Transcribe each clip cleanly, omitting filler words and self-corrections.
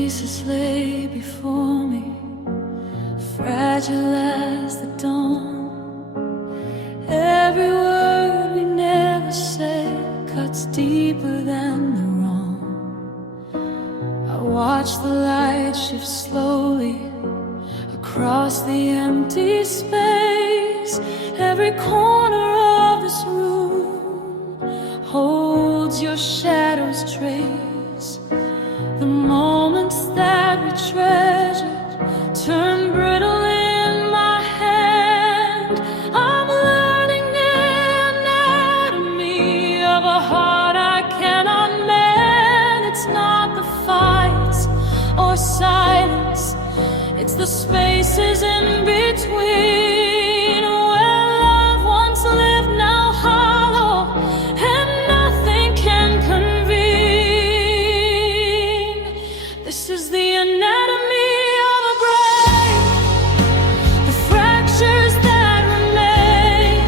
pieces lay before me, fragile as the dawn. Every word we never said cuts deeper than the wrong. I watch the light shift slowly across the empty space. Every corner of this room holds your shadow's trace. The moments that we treasured turn brittle in my hand. I'm learning the anatomy of a heart I cannot mend. It's not the fights or silence, it's the spaces in between, where love once lived now hollow and nothing can convene. This is the anatomy of a break, the fractures that remain,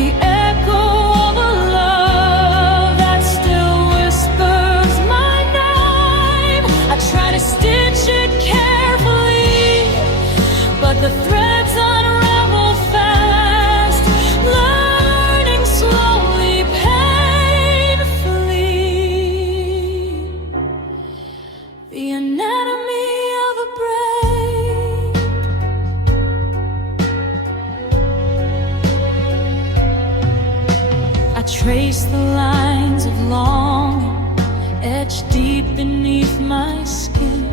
the echo of a love that still whispers my name. I try to stitch it carefully, but the threads unravel fast, learning slowly, painfully. The anatomy of a break. I trace the lines of longing etched deep beneath my skin.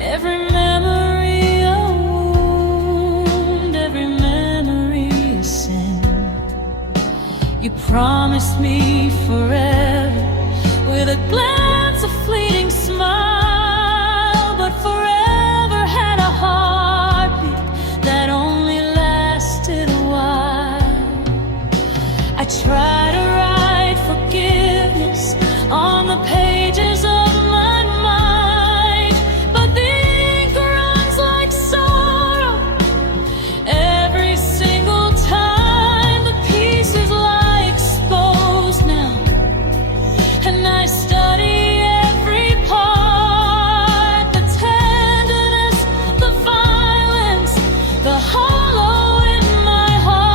Every memory a wound, every memory a sin. You promised me forever with a glance, a fleeting smile, but forever had a heartbeat that only lasted a while. I try to write forgiveness on the pages of my mind, but the ink runs like sorrow every single time. The pieces lie exposed now, and I study every part, the tenderness, the violence, the hollow in my heart.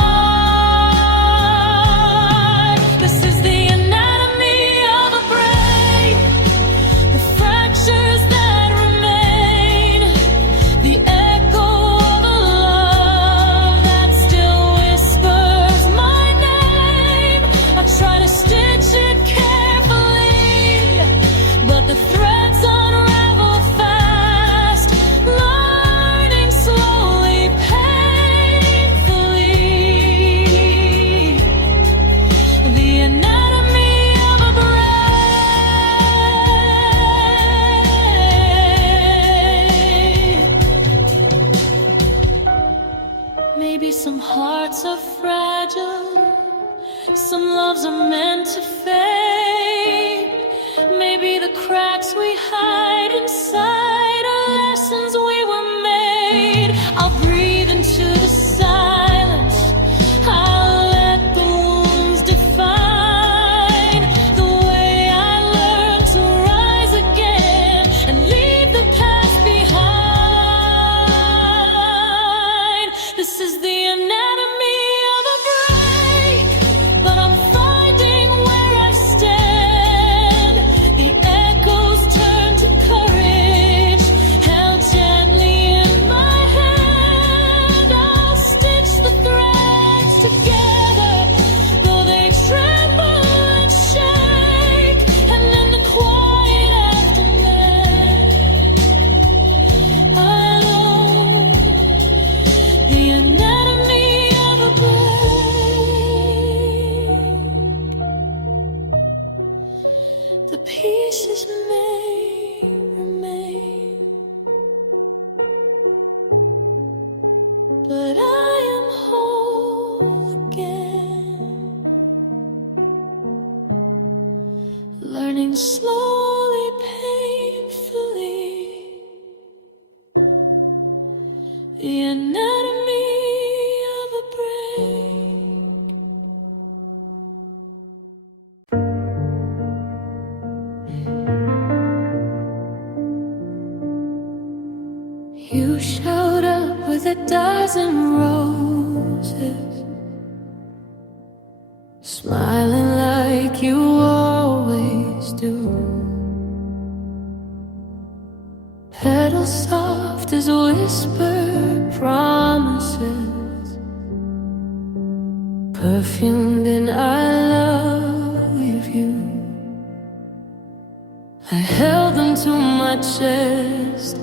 This is the anatomy of a break, the fractures that remain, the echo of a love that still whispers my name. I try to stitch it carefully, but the threads unravel fast, learning slowly, painfully. The anatomy of a break. Maybe some hearts are fragile, some loves are meant to fade. Maybe the cracks we hide inside are lessons we were made. I'll breathe into the silence, I'll let the wounds define the way I learn to rise again and leave the past behind. This is the anatomy of a break, but I'm finding where I stand. The echoes turn to courage, held gently in my hand. I'll stitch the threads together, though they tremble and shake. And in the quiet aftermath, I know the anatomy of a break. The pieces may remain, but I am whole again, learning slowly, painfully. The anatomy of a break. You showed up with a dozen roses, smiling like you always do. Petals soft as whispered promises, perfumed in I love you. I held them to my chest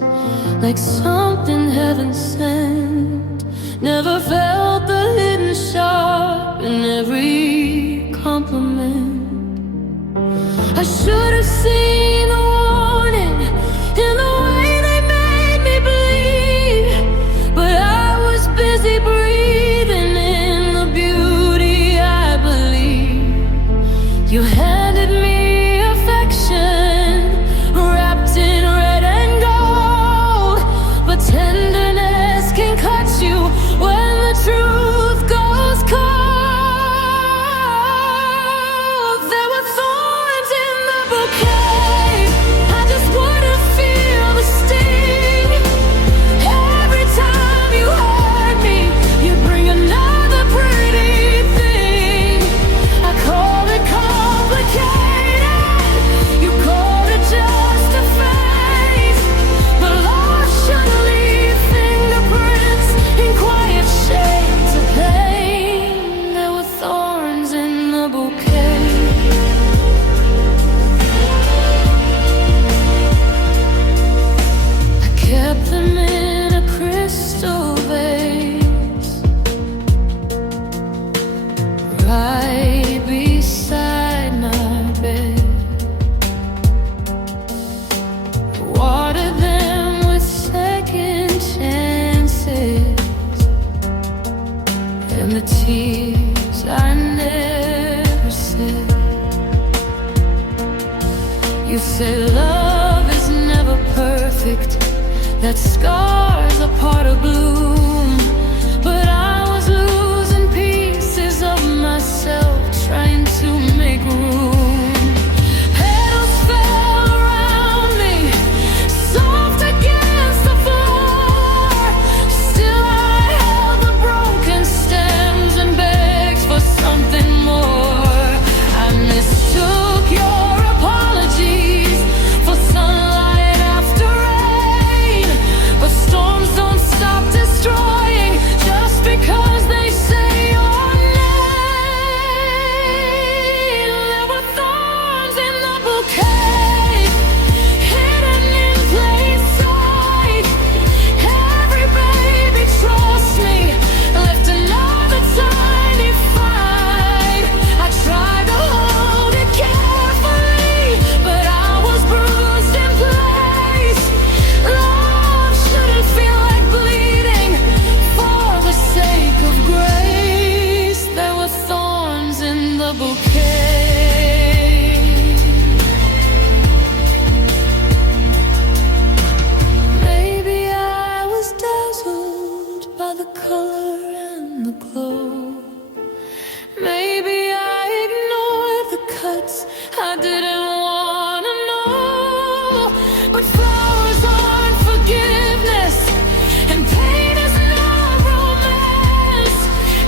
like something heaven sent. Never felt the hidden sharp in every compliment. I should have seen the warning in the way they made me bleed, but I was busy breathing in the beauty I believe. You handed me affection wrapped in red and gold, but tenderness can cut you when the truth goes cold. There were thorns in the bouquet, I just wouldn't feel the sting. Every time you hurt me, you bring another pretty thing. I call it complicated, you called it just a phase, but love should leave fingerprints in quiet shades of pain. There were thorns in the bouquet. I kept them in a crystal vase, right beside my bed. Watered them with second chances, and the tears I never said. You said love is never perfect, that scars are part of bloom, but I was losing pieces of myself trying to make room. Petals fell around me, soft against the floor. Still I held the broken stems and begged for something more. I mistook your apologies for sunlight after rain, but storms don't stop destroying just because they say your name. There were thorns in the bouquet, hidden in plain sight. Every baby, trust me, left another tiny fight. I tried to hold it carefully, but I was bruised in place. Love shouldn't feel like bleeding for the sake of grace. There were thorns in the bouquet. Maybe I was dazzled by the color and the glow. Maybe I ignored the cuts I didn't wanna know. But flowers aren't forgiveness, and pain is not romance.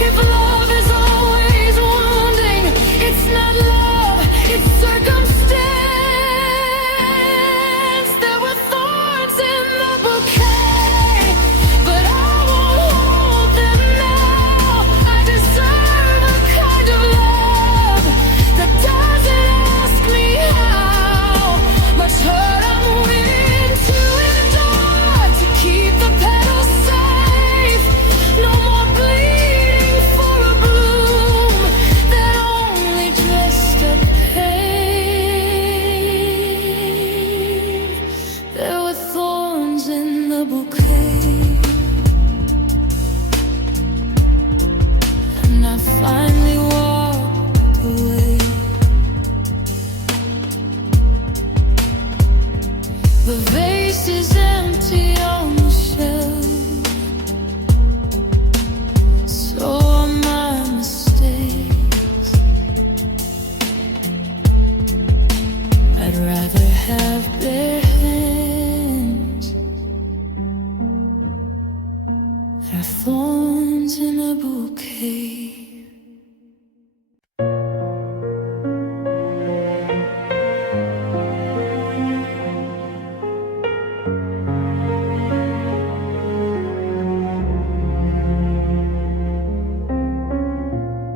If love is always wounding, it's not love, it's circumstance. There were thorns in the bouquet, but I won't hold them now. I deserve a kind of love that doesn't ask me how much hurt I'm willing to endure to keep the petals safe. No more bleeding for a bloom that only dressed up pain. There were thorns in the bouquet, and I finally walked away. The vase is empty on the shelf, so are my mistakes. I'd rather have bare hands bouquet.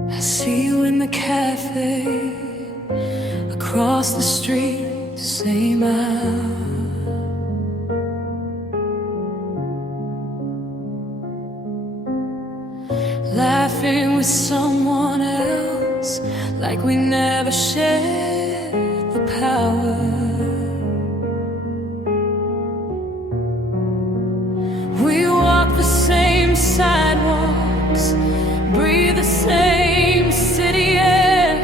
I see you in the cafe, across the street, same hour. Laughing with someone else, like we never shared the power. We walk the same sidewalks, breathe the same city air,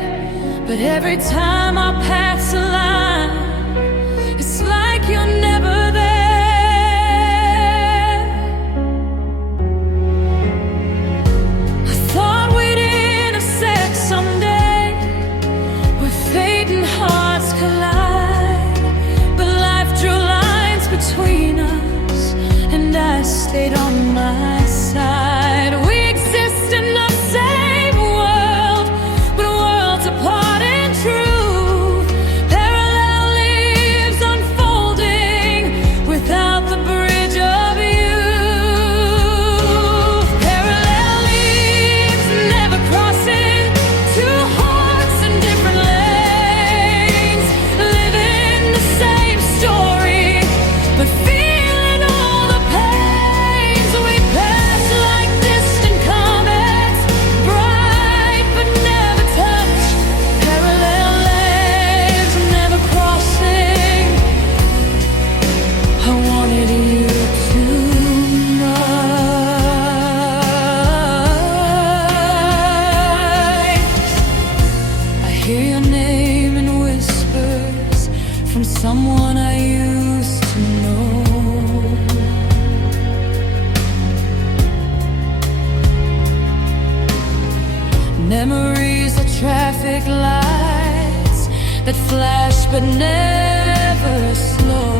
but every time our paths align, it's like you're never there. I thought we'd intersect someday, where fate and hearts collide, but life drew lines between us, and I stayed on my side. We exist in the same world, but worlds apart in truth. Parallel leaves unfolding without the bridge of youth. Parallel leaves never crossing, two hearts in different lanes, living the same story, but feeling all the pains. We pass like distant comets, bright but never touch. Parallel legs never crossing. I wanted you too much. I hear your name in whispers from someone I used to know. Memories of traffic lights that flash but never slow.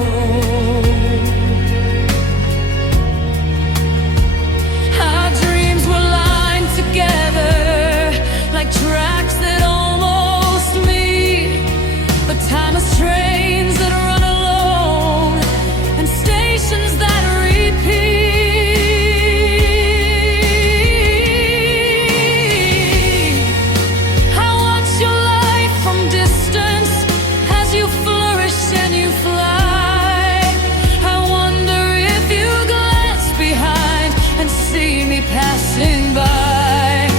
Our dreams were lined together like tracks that almost meet, but time is trains that run alone and stations that repeat. I watch your life from distance as you flourish and you fly. I wonder if you glance behind and see me passing by.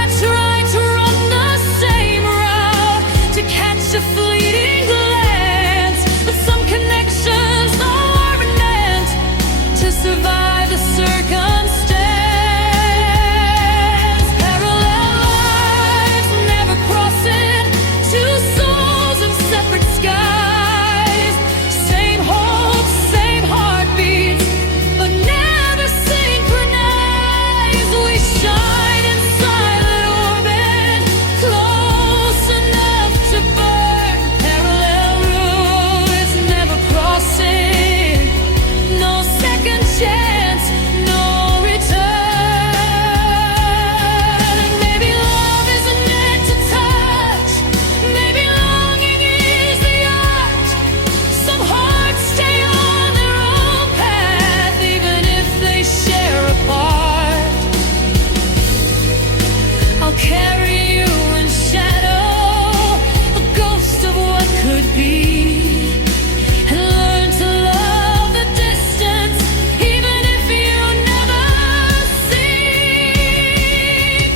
I try to run the same route to catch a fleeting glance, but some connections are meant to survive the circumstance. Parallel lives never crossing, two souls in separate skies. Same hopes, same heartbeats, but never synchronized. We shine in silent orbit, close enough to burn. Parallel routes never crossing, no second chance, no return. Maybe love isn't meant to touch, maybe longing is the art. Some hearts stay on their own path, even if they share a part. I'll carry you in shadow, a ghost of what could be, and learn to love the distance, even if you never see.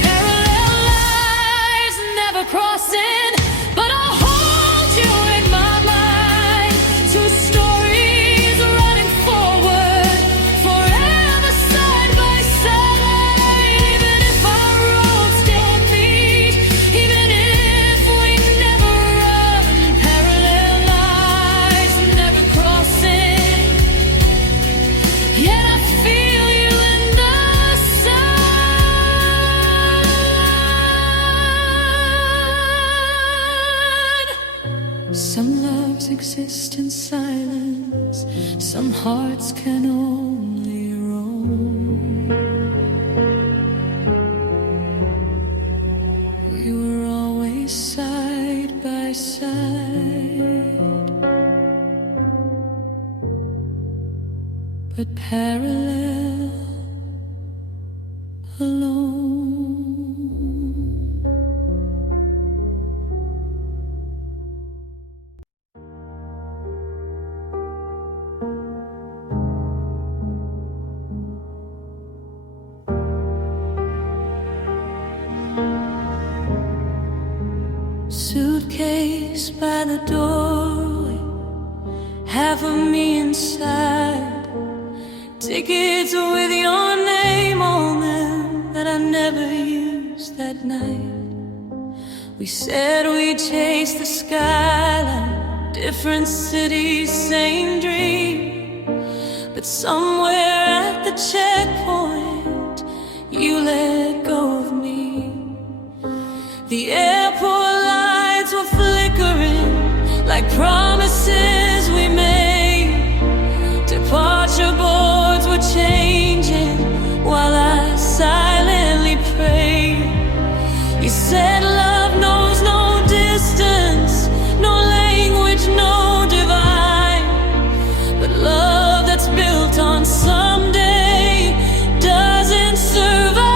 Parallel lives never crossing, but I'll hold you in my mind. Two stories running forward, forever side by side. Even if our roads don't meet, even if we never run. Parallel lives never crossing, yet I feel you in the sun. Some loves exist in silence, some hearts can only roam. but parallel, alone. Suitcase by the doorway, half of me inside. Tickets with your name on them that I never used that night. We said we'd chase the skyline, different cities, same dream. But somewhere at the checkpoint, you let go of me. The airport lights were flickering like promises we made. Departure boards were changing while I silently prayed. You said love knows no distance, no language, no divine. But love that's built on someday doesn't survive.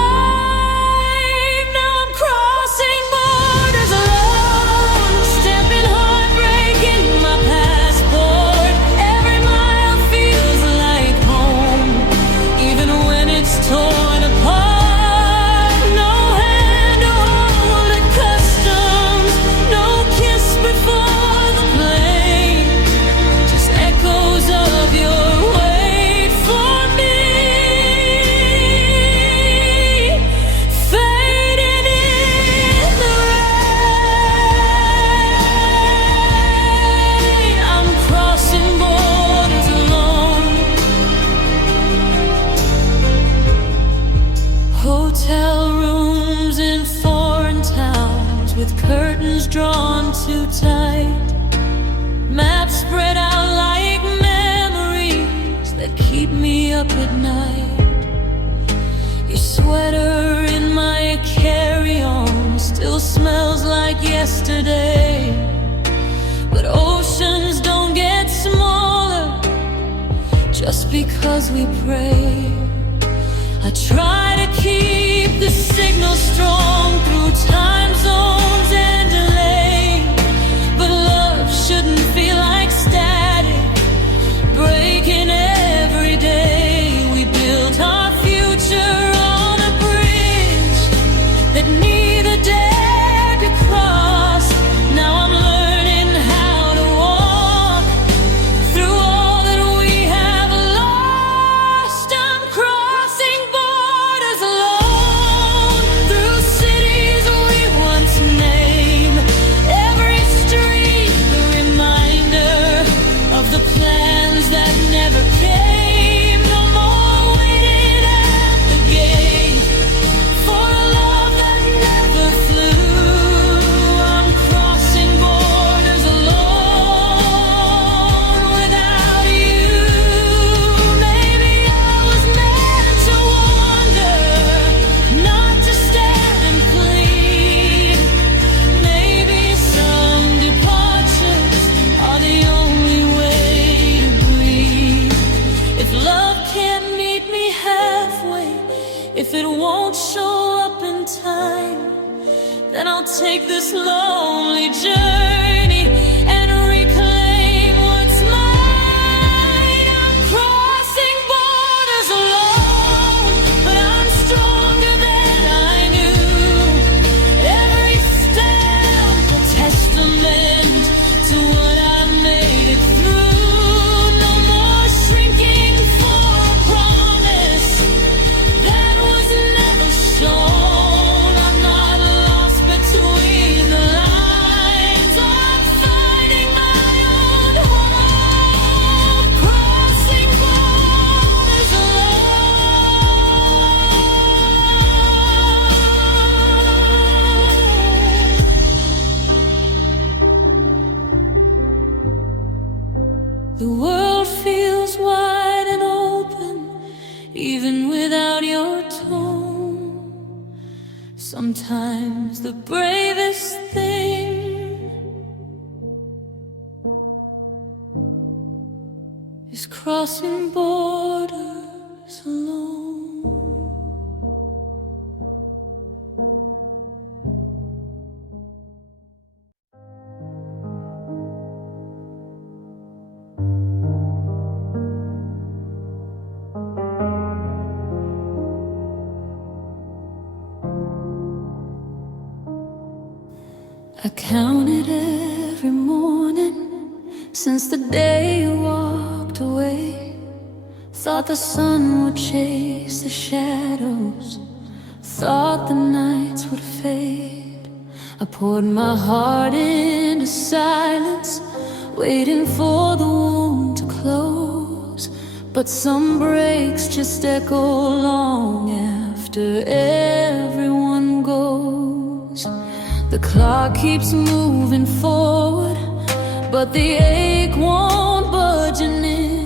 Hotel rooms in foreign towns with curtains drawn too tight. Maps spread out like memories that keep me up at night. Your sweater in my carry-on still smells like yesterday. But oceans don't get smaller just because we pray. I try to keep the signal strong through time zones and delay. But love shouldn't feel like static, breaking every day. We built our future on a bridge that neither dared to cross. Now I'm learning how to walk through all that we have lost. I'm crossing borders alone, through cities we once named. Every street a reminder of the plans that never came. No more waiting at the gate for a love that never flew. I'm crossing borders alone without you. Maybe I was meant to wander, not to stand and plead. Maybe some departures are the only way to breathe. If love can't meet me halfway, if it won't show up in time, then I'll take this lonely journey and reclaim what's mine. I'm crossing borders alone, but I'm stronger than I knew. Every step a testament to what I made it through. No more shrinking for a promise that was never shown. I'm not lost between the lines. I'm finding my own home, crossing borders alone. The world feels wide and open, even without your tone. Sometimes the bravest thing is crossing crossing borders alone. I counted every morning since the day you walked away. Thought the sun would chase the shadows, thought the nights would fade. I poured my heart into silence, waiting for the wound to close. But some breaks just echo long after everyone goes. The clock keeps moving forward, but the ache won't budge an inch.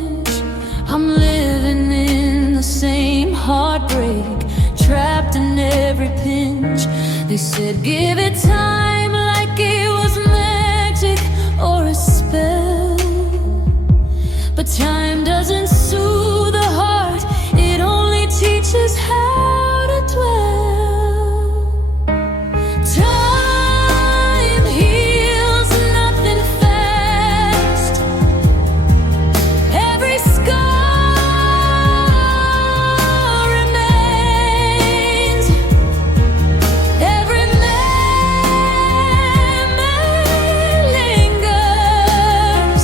I'm living in the same heartbreak, trapped in every pinch. They said give it time, like it was magic or a spell. But time doesn't soothe the heart, it only teaches how to dwell. Time heals nothing fast. Every scar remains. Every memory lingers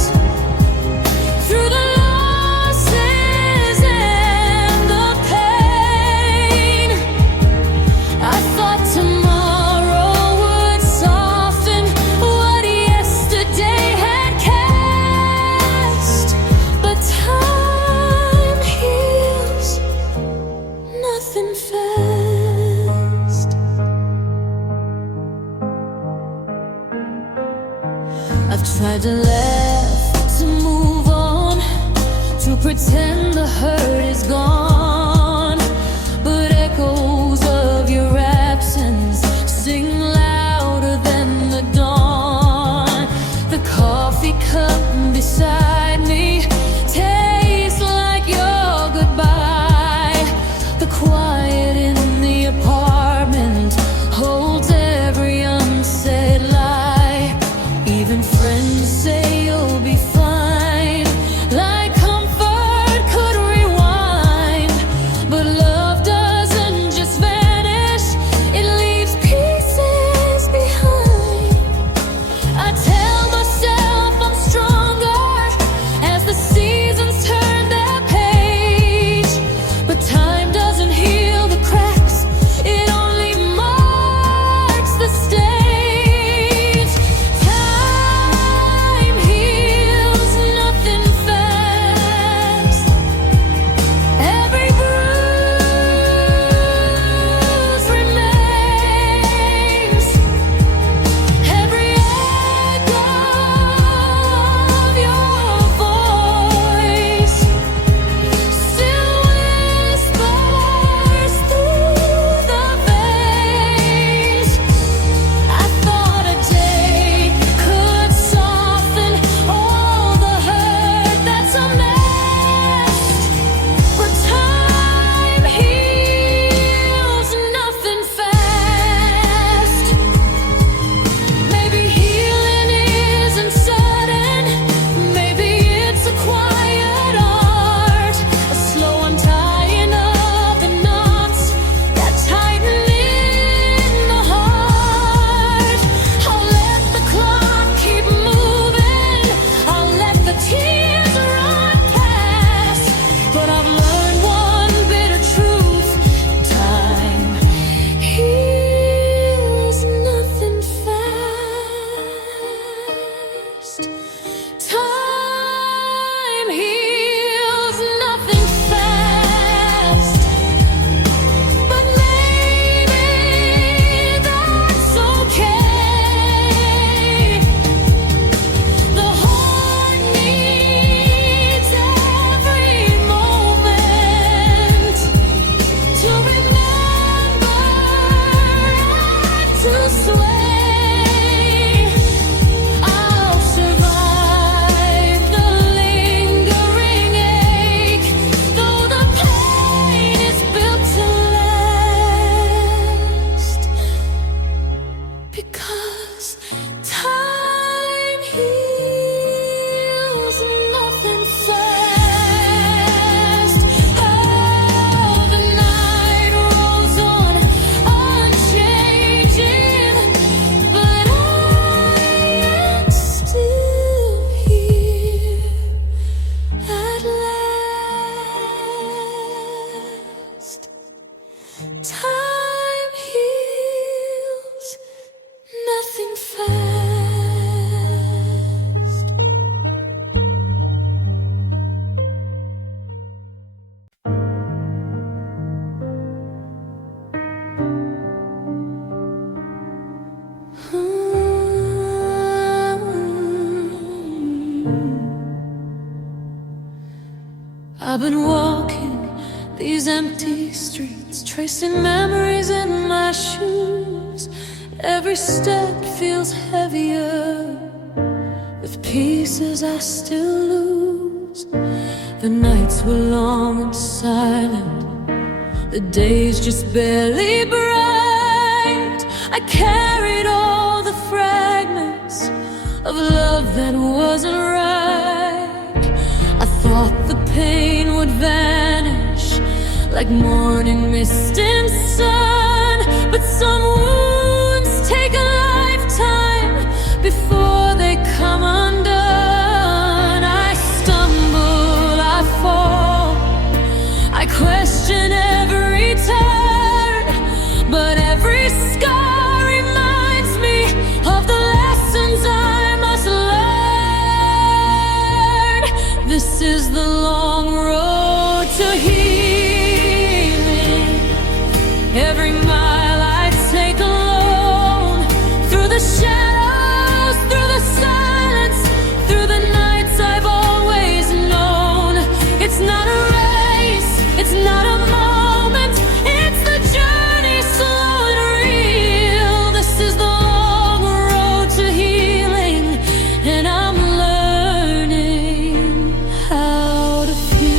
through the losses and the pain. I thought tomorrow would soften what yesterday had cast, but time heals nothing fast. I've tried to laugh, to move on, to pretend the hurt is gone. But echoes of your absence sing louder than the dawn. The coffee cup beside me tastes like your goodbye. The quiet in the apartment holds every unsaid lie. Even friends say you'll be fine, like comfort could rewind. I've been walking these empty streets, tracing memories in my shoes. Every step feels heavier with pieces I still lose. The nights were long and silent, the days just barely bright. I carried all the fragments of love that wasn't right. I thought the pain would vanish like morning mist in sun, but some wounds take a lifetime before they come undone. I stumble, I fall, I question every turn, but every scar reminds me of the lessons I must learn. This is the long road to healing. Every mile I take alone, through the shadows, through the silence, through the nights I've always known. It's not a race, it's not a moment, it's the journey, slow and real. This is the long road to healing, and I'm learning how to feel.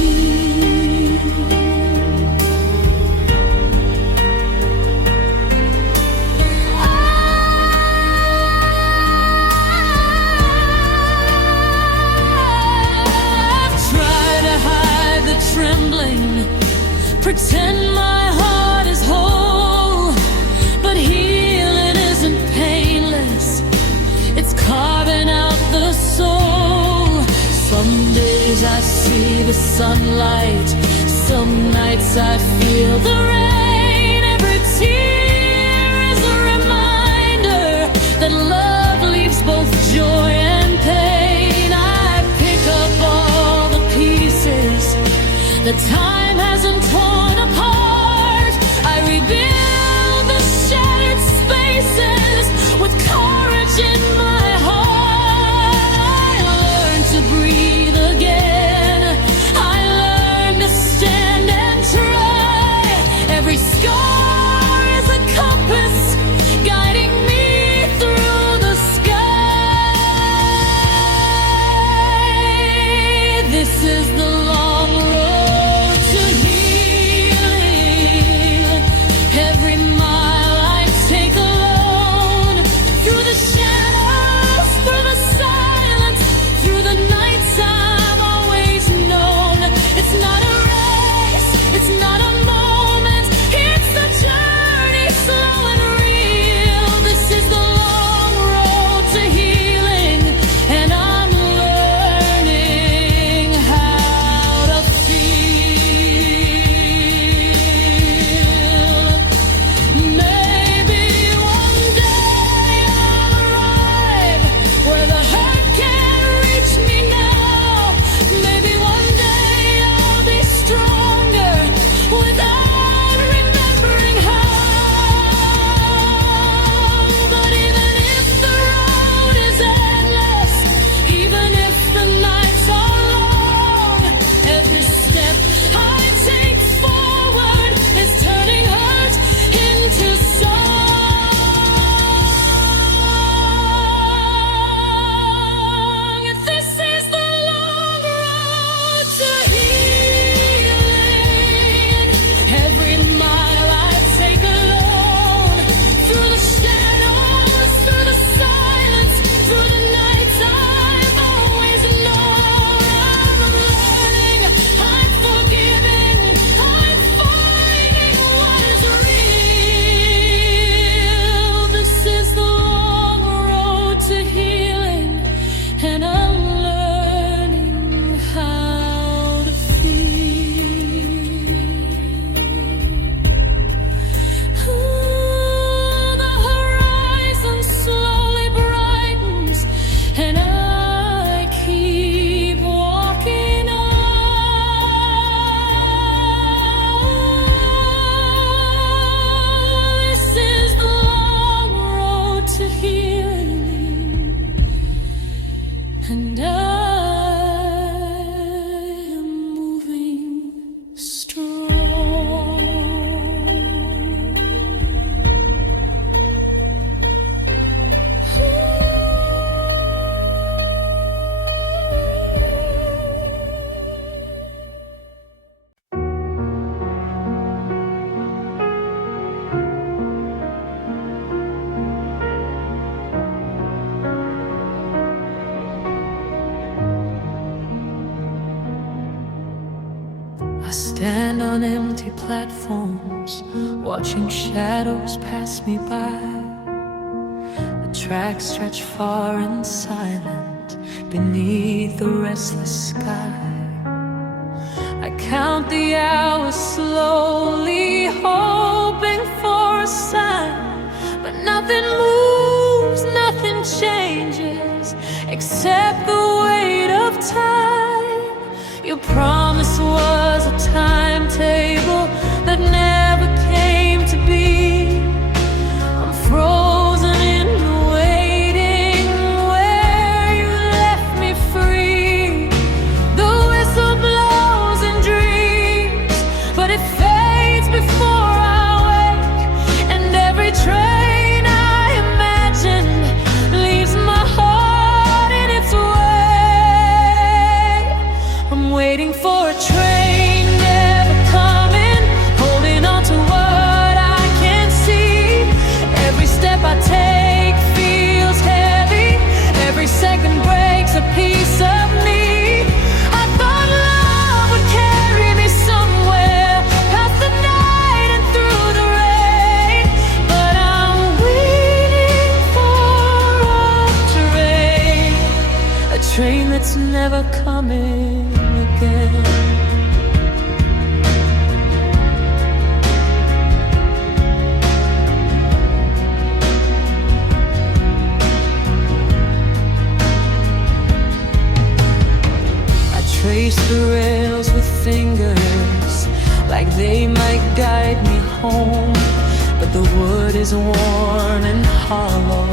I've tried to hide the trembling, pretend my heart is whole, but healing isn't painless, it's carving out the soul. Some days I see the sunlight, some nights I feel the rain. Every tear is a reminder that love leaves both joy and pain. I pick up all the pieces that time hasn't torn apart. I rebuild the shattered spaces with courage in my heart. I learn to breathe again, I learn to stand and try. Every scar is a compass guiding me through the sky. This is the long road to healing. Every mile I take alone, through the shadows, stand on empty platforms, watching shadows pass me by. The tracks stretch far and silent beneath the restless sky. I count the hours slowly, hoping for a sign, but nothing moves, nothing changes, except the weight of time. Your promise was a timetable that never came to be. I'm frozen in the waiting where you left me free. The whistle blows in dreams, but it fades before I wake, and every train I imagined leaves my heart in its way. I'm waiting for a train, never coming, holding on to what I can't see. Every step I take feels heavy, every second breaks a piece of me. I thought love would carry me somewhere, past the night and through the rain, but I'm waiting for a train that's never coming again. Trace the rails with fingers, like they might guide me home, but the wood is worn and hollow,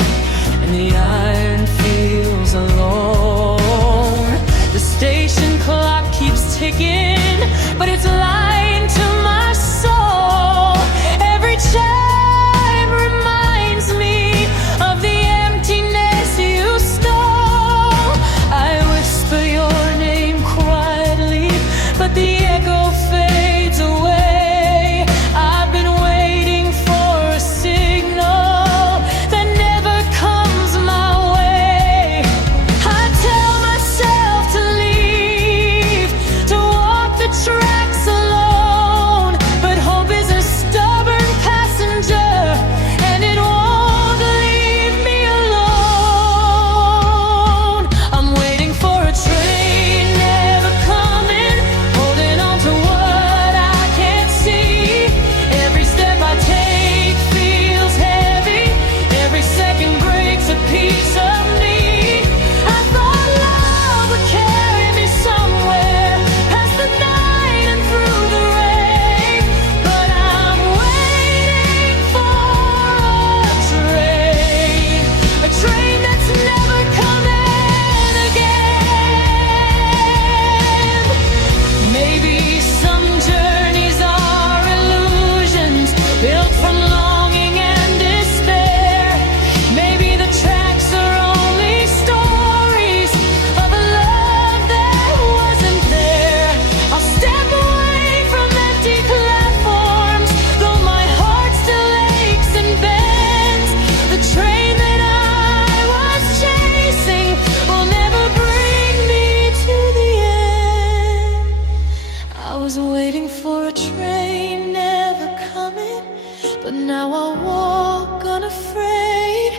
and the iron feels alone. The station clock keeps ticking, but it's lying to my soul. Every chime reminds me of the emptiness you stole. I whisper your name quietly, but the echo fades away. I've been waiting for a signal that never comes my way. I tell myself to leave, to walk the tracks alone, but hope is a stubborn passenger, and it won't leave me alone. I'm waiting for a train, never coming, holding on to what I can't see. Every step I take feels heavy, every second breaks a piece of me. I thought love would carry me somewhere, past the night and through the rain, but I'm waiting for a train that's never coming again. Maybe some journeys are illusions built from longing and despair. Maybe the tracks are only stories of a love that wasn't there. I'll step away from empty platforms, though my heart still aches and bends. The train that I was chasing will never bring me to the end. I was waiting for a train, never coming, but now I walk unafraid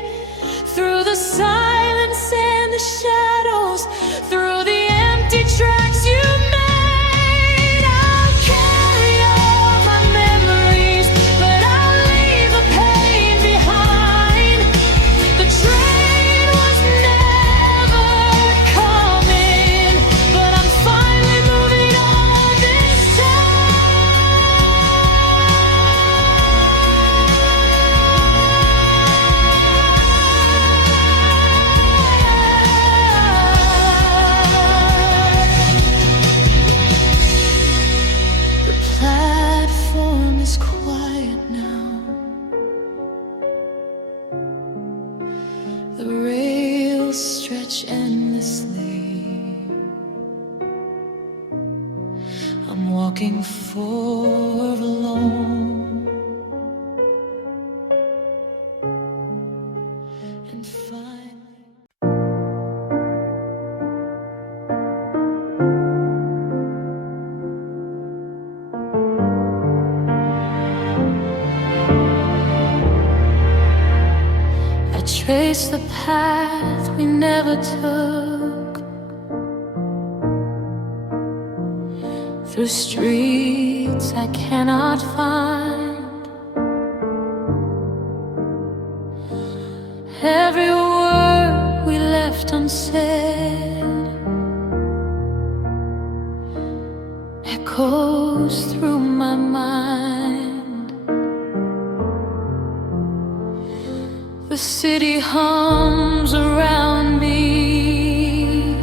through the silence and the shadows, through the empty tracks you made. I'll carry all my memories, but I'll leave the pain behind. The train was never coming, but I'm finally moving on this time. The platform is quiet now. The rails stretch endlessly. I'm walking forward alone and find. trace the path we never took, through streets I cannot find. Every word we left unsaid echoes through my mind. The city hums around me,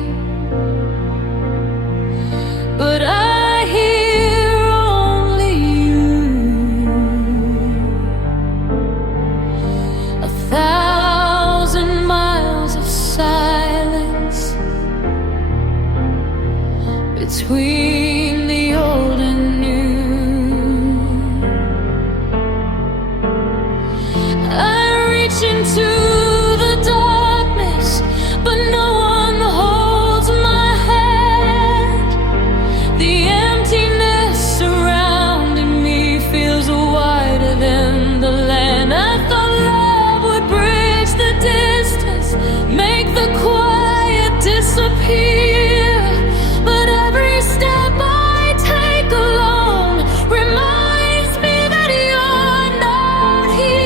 but I hear only you. 1,000 miles of silence between the old and new. I reach into the darkness, but no one holds my hand. The emptiness surrounding me feels wider than the land. I thought love would bridge the distance, make the quiet disappear, but every step I take alone reminds me that you're not here.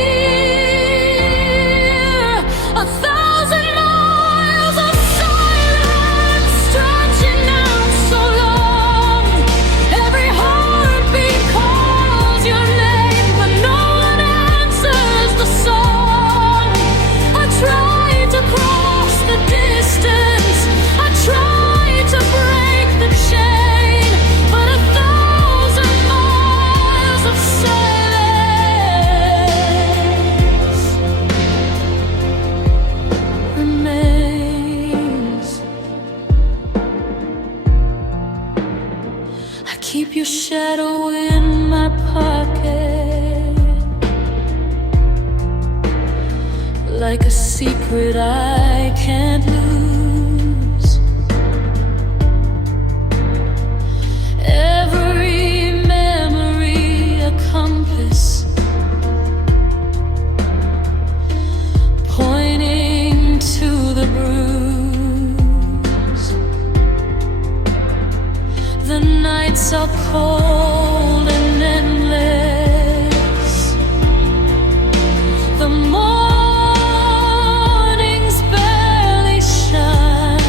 1,000 miles of silence stretching out so long. Every heartbeat calls your name, but no one answers the song. I tried to cross the distance, I tried to break the chain, but 1,000 miles of silence remains. I keep your shadow in my pocket, like a secret I can't lose. Every memory a compass, pointing to the bruise. The nights are cold and endless, the mornings barely shine.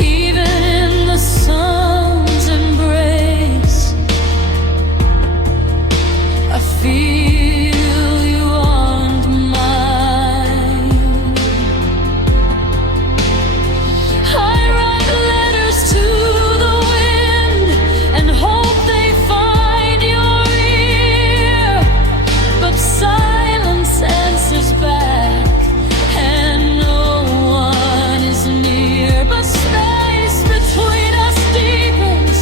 Even in the sun's embrace, I feel you aren't mine. I write letters to the wind and hope they find your ear, but silence answers back and no one is near. But space between us deepens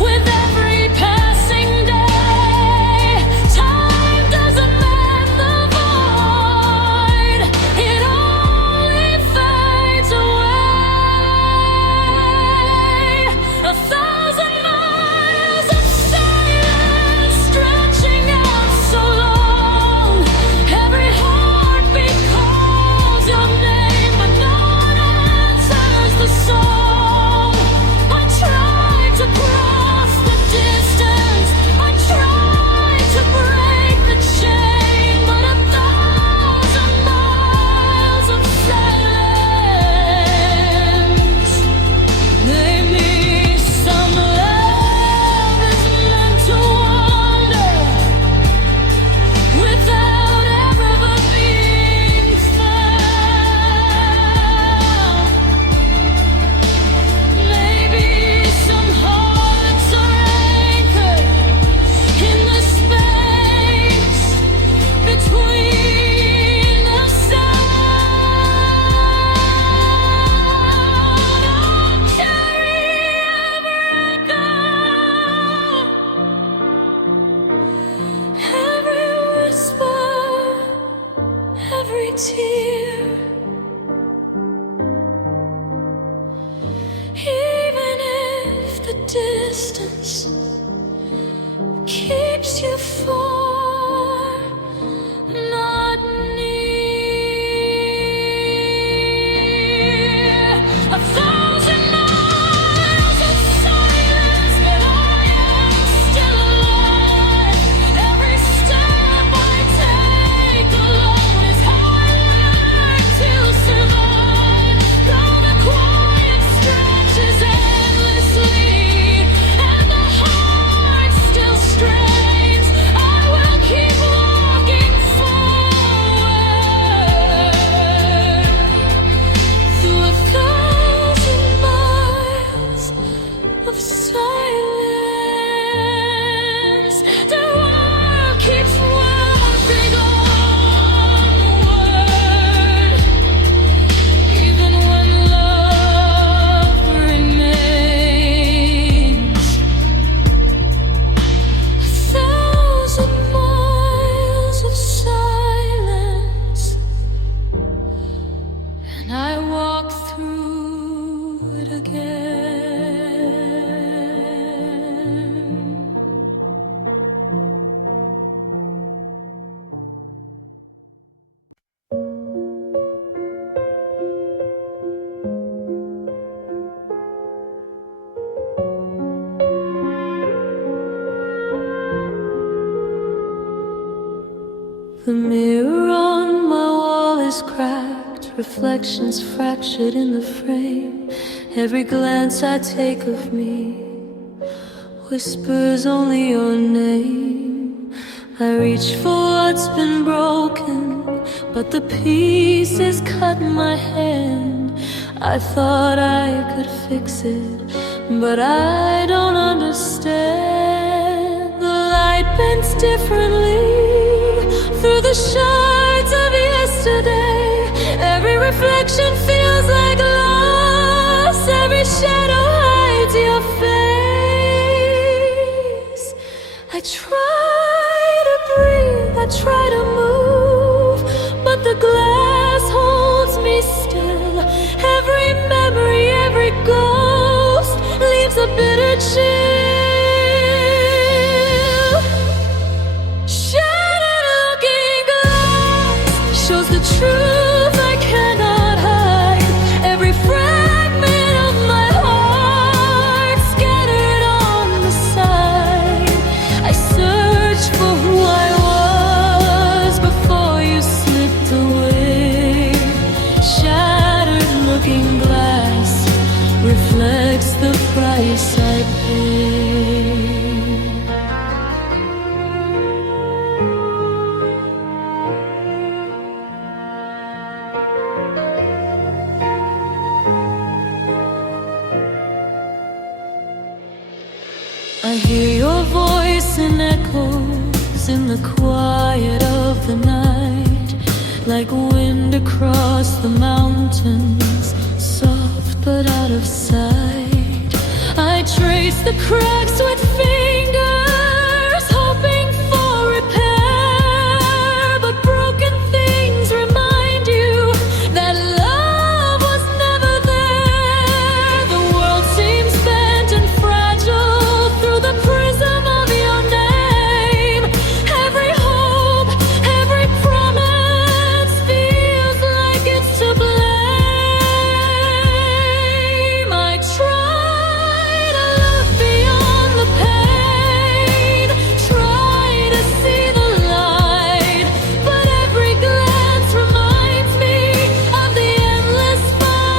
with every passing day. Time doesn't mend the void, it only fades away. 1,000 miles of silence stretching out so long. Every heartbeat calls your name, but no one answers the song. I tried to cross the distance, I tried to break the chain, but 1,000 miles of silence made me. Some love is meant to wander without ever being found. Maybe some hearts are anchored in the space between the sound. I'll carry every echo, every whisper, every tear, even if the distance keeps you far, not The mirror on my wall is cracked, reflections fractured in the frame. Every glance I take of me whispers only your name. I reach for what's been broken, but the pieces cut my hand. I thought I could fix it, but I don't understand. The light bends differently through the shards of yesterday. Every reflection feels like loss. Every shadow hides your face. I try to breathe, I try to move, but the glass holds me still. Every memory, every ghost leaves a bitter chill. Shattered looking glass shows the truth I cannot hide. Every fragment of my heart scattered on the side. I search for who I was before you slipped away. Shattered looking glass reflects the price I paid. I hear your voice in echoes in the quiet of the night, like wind across the mountains, soft but out of sight. I trace the cracks with fingers, hoping for repair, but broken things remind you that love was never there. The world seems bent and fragile through the prism of your name. Every hope, every promise feels like it's to blame. I try to look beyond the pain, try to see the light, but every glance reminds me of the endless fight.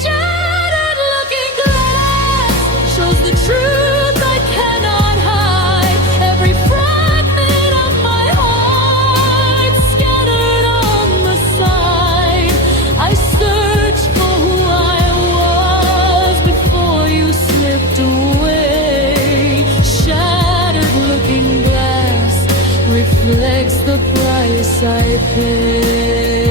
Shattered looking glass shows the truth I cannot hide. Every fragment of my heart scattered on the side. I search for who I was before you slipped away. Shattered looking glass reflects the price I paid.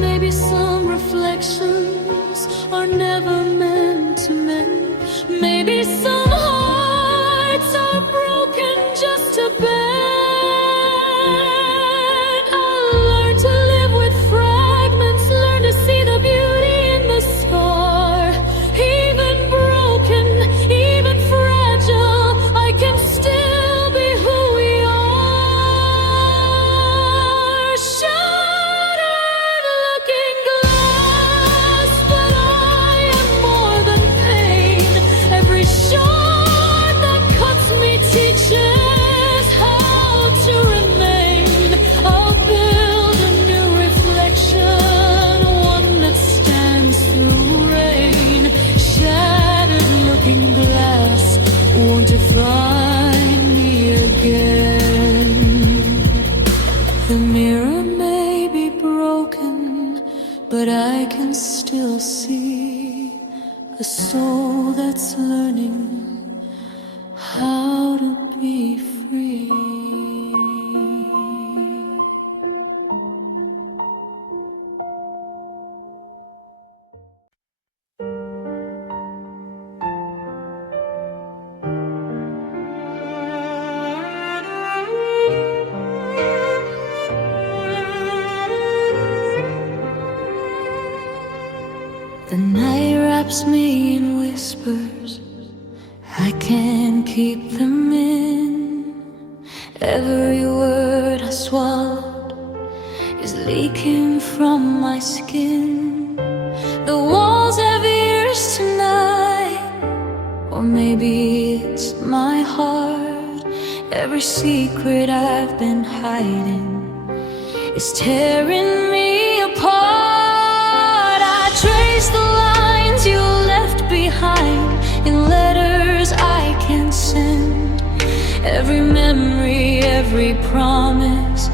Maybe some reflections are never meant to mend. Maybe some hearts are broken just to bend. I'll learn to live with fragments, learn to see the beauty in the scar. Even broken, even fragile, I can still be who we are. Shattered looking glass, but I am more than pain. Every shard that cuts me teaches how to remain. I'll build a new reflection, one that stands through rain. Shattered looking glass won't define me again. The mirror may be broken, but I can still see a soul that's learning how to be free. The night wraps me in whispers, I can't keep them in. Every word I swallowed is leaking from my skin. The Maybe it's my heart Every secret I've been hiding is tearing me apart. I trace the lines you left behind in letters I can't send. Every memory, every promise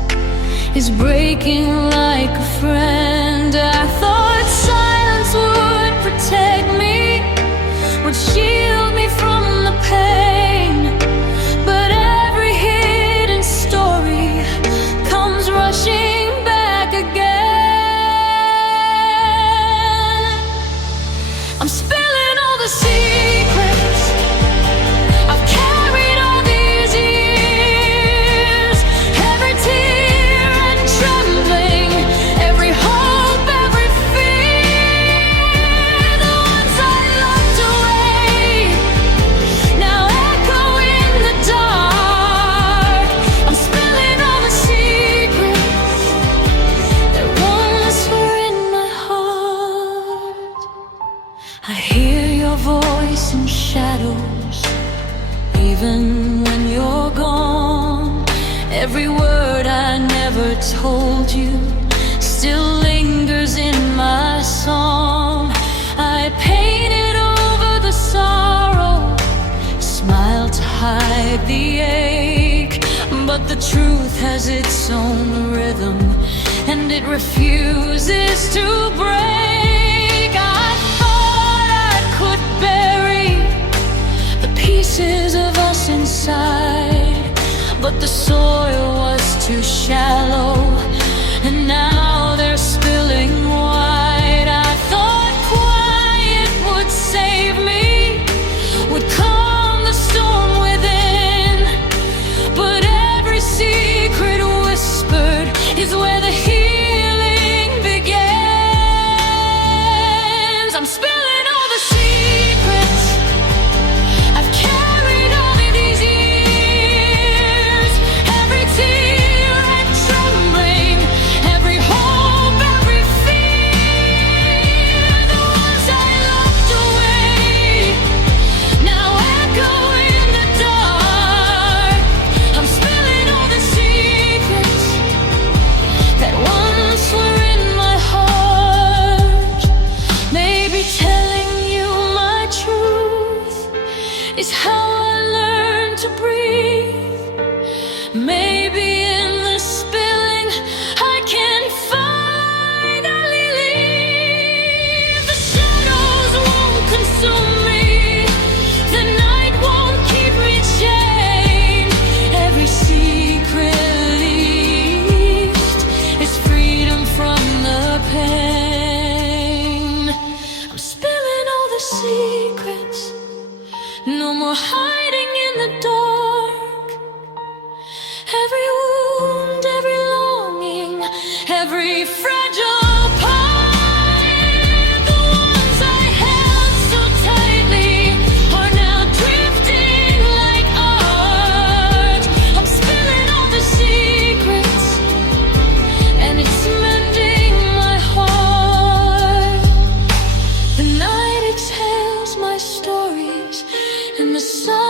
is breaking like a friend. I thought silence would protect me, would shield me from the pain, but every hidden story comes rushing back again. I'm spilling all the secrets I've carried all these years, every tear and trembling, every hope, every fear. The ones I locked away now echo in the dark. I'm spilling all the secrets that once were in my heart. I hear your voice in shadows, even when you're gone. Every word I never told you still lingers in my song. I painted over the sorrow, smile to hide the ache, but the truth has its own rhythm and it refuses to break. I thought I could bury the pieces of us inside, but the soil was too shallow, and now they're spilling wide. I thought quiet would save me, would calm the storm within, but every secret whispered is where the healing begins. I'm spilling all the secrets I've carried all these years, every tear and trembling, every hope, every fear. The ones I locked away now echo in the dark. I'm spilling all the secrets that once were in my heart. Maybe telling you my truth is how I learned to breathe. Maybe in the spilling I can finally leave. The shadows won't consume me, the night won't keep me chained. Every secret leaked is freedom from the pain. I'm spilling all the secrets, no more hiding in the dark. Every wound, every longing, every fragile part. The ones I held so tightly are now drifting like art. I'm spilling all the secrets, and it's mending my heart. The night exhales my stories, and the sun